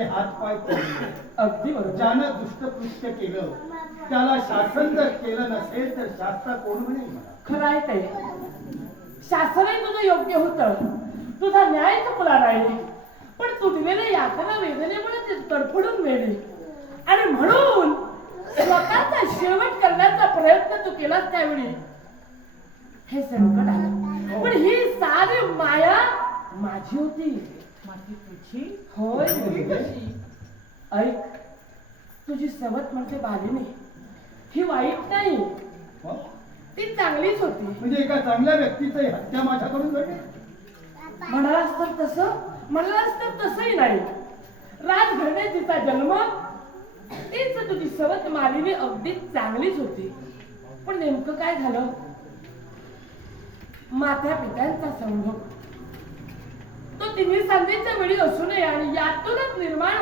तिचे हातपाय तोडले. अगदी बरोबर. ज्यानं दुष्टकृत्य केलं त्याला शासन जर केलं नसेल तर शास्त्र कोण म्हणेल मला? खरं आहे ते. शासनही तुझं योग्य होतं, तुझा न्याय चुकला नाही, पण तू दिलेल्या यातना वेदनेमुळे ते तडफडून गेले आणि म्हणून स्वतःचा शेवट करण्याचा प्रयत्न तू केलास. त्यावेळी हे संकट आलं, पण ही सारी माया माझी होती. माझी तुझी होय. कशी? ऐक, तुझी सवत म्हणजे बालिनी ही वाईट नाही, हो? ती चांगलीच होती. म्हणजे एका चांगल्या व्यक्तीची हत्या माझ्याकडून घडली. म्हणालास तर तसं, म्हणालास तर तसंही नाही. राजघरणे तिचा जन्म, तीच तुझी सवत मालिनी अगदी चांगलीच होती. पण नेमकं काय झालं? मात्या पित्यांचा संभोग तो तिन्ही संधीच्या वेळी असू नये आणि यातूनच निर्माण